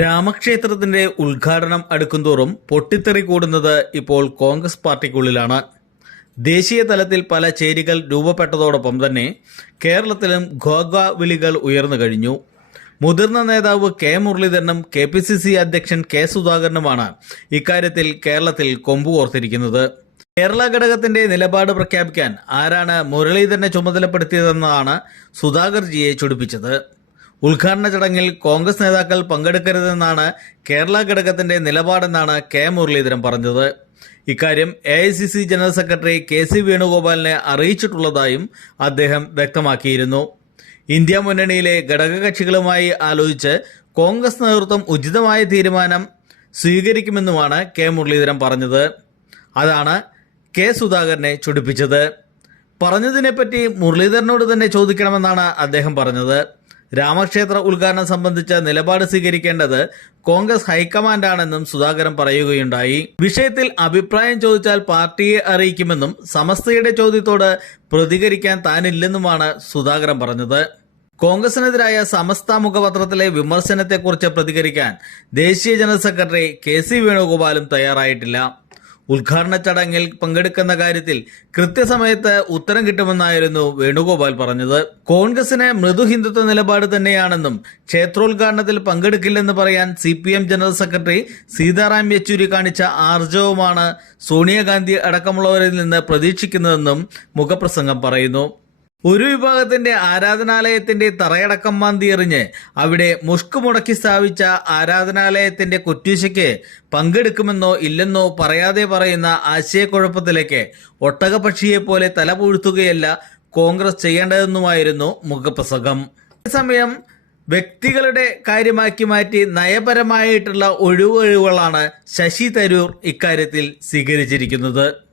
രാമക്ഷേത്രത്തിന്റെ ഉദ്ഘാടനം അടുക്കുംതോറും പൊട്ടിത്തെറി കൂടുന്നത് ഇപ്പോൾ കോൺഗ്രസ് പാർട്ടിക്കുള്ളിലാണ്. ദേശീയ തലത്തിൽ പല ചേരികൾ രൂപപ്പെട്ടതോടൊപ്പം തന്നെ കേരളത്തിലും ഘോഗ വിളികൾ ഉയർന്നു കഴിഞ്ഞു. മുതിർന്ന നേതാവ് കെ മുരളീധരനും കെ പി സി സി അധ്യക്ഷൻ കെ സുധാകരനുമാണ് ഇക്കാര്യത്തിൽ കേരളത്തിൽ കൊമ്പുകോർത്തിരിക്കുന്നത് കേരള ഘടകത്തിന്റെ നിലപാട് പ്രഖ്യാപിക്കാൻ ആരാണ് മുരളീധരനെ ചുമതലപ്പെടുത്തിയതെന്നാണ് സുധാകർജിയെ ചൊടിപ്പിച്ചത്. ഉദ്ഘാടന ചടങ്ങിൽ കോൺഗ്രസ് നേതാക്കൾ പങ്കെടുക്കരുതെന്നാണ് കേരള ഘടകത്തിന്റെ നിലപാടെന്നാണ് കെ മുരളീധരൻ പറഞ്ഞത്. ഇക്കാര്യം A I C C general secretary K C വേണുഗോപാലിനെ അറിയിച്ചിട്ടുള്ളതായും അദ്ദേഹം വ്യക്തമാക്കിയിരുന്നു. ഇന്ത്യ മുന്നണിയിലെ ഘടകകക്ഷികളുമായി ആലോചിച്ച് കോൺഗ്രസ് നേതൃത്വം ഉചിതമായ തീരുമാനം സ്വീകരിക്കുമെന്നുമാണ് കെ മുരളീധരൻ പറഞ്ഞത്. അതാണ് കെ സുധാകരനെ ചൊടിപ്പിച്ചത്. പറഞ്ഞതിനെപ്പറ്റി മുരളീധരനോട് തന്നെ ചോദിക്കണമെന്നാണ് അദ്ദേഹം പറഞ്ഞത്. രാമക്ഷേത്ര ഉദ്ഘാടനം സംബന്ധിച്ച നിലപാട് സ്വീകരിക്കേണ്ടത് കോൺഗ്രസ് ഹൈക്കമാൻഡാണെന്നും സുധാകരൻ പറയുകയുണ്ടായി. വിഷയത്തിൽ അഭിപ്രായം ചോദിച്ചാൽ പാർട്ടിയെ അറിയിക്കുമെന്നും സമസ്തയുടെ ചോദ്യത്തോട് പ്രതികരിക്കാൻ താനില്ലെന്നുമാണ് സുധാകരൻ പറഞ്ഞത്. കോൺഗ്രസിനെതിരായ സമസ്ത മുഖപത്രത്തിലെ വിമർശനത്തെക്കുറിച്ച് പ്രതികരിക്കാൻ ദേശീയ ജനറൽ സെക്രട്ടറി കെ സി വേണുഗോപാലും തയ്യാറായിട്ടില്ല. ഉദ്ഘാടന ചടങ്ങിൽ പങ്കെടുക്കുന്ന കാര്യത്തിൽ കൃത്യസമയത്ത് ഉത്തരം കിട്ടുമെന്നായിരുന്നു വേണുഗോപാൽ പറഞ്ഞത്. കോൺഗ്രസിന് മൃദു ഹിന്ദുത്വ നിലപാട് തന്നെയാണെന്നും ക്ഷേത്രോദ്ഘാടനത്തിൽ പങ്കെടുക്കില്ലെന്ന് പറയാൻ C general secretary Sitaram Yechury കാണിച്ച ആർജവമാണ് സോണിയാഗാന്ധി അടക്കമുള്ളവരിൽ നിന്ന് പ്രതീക്ഷിക്കുന്നതെന്നും മുഖപ്രസംഗം പറയുന്നു. ഒരു വിഭാഗത്തിന്റെ ആരാധനാലയത്തിന്റെ തറയടക്കം മാന്തി എറിഞ്ഞ് അവിടെ മുഷ്ക് മുടക്കി സ്ഥാപിച്ച ആരാധനാലയത്തിന്റെ കുറ്റീശയ്ക്ക് പങ്കെടുക്കുമെന്നോ ഇല്ലെന്നോ പറയാതെ പറയുന്ന ആശയക്കുഴപ്പത്തിലേക്ക് ഒട്ടകപക്ഷിയെ പോലെ തല പൂഴ്ത്തുകയല്ല കോൺഗ്രസ് ചെയ്യേണ്ടതെന്നുമായിരുന്നു മുഖപ്രസംഗം. അതേസമയം വ്യക്തികളുടെ കാര്യമാക്കി മാറ്റി നയപരമായിട്ടുള്ള ഒഴിവൊഴിവുകളാണ് ശശി തരൂർ ഇക്കാര്യത്തിൽ സ്വീകരിച്ചിരിക്കുന്നത്.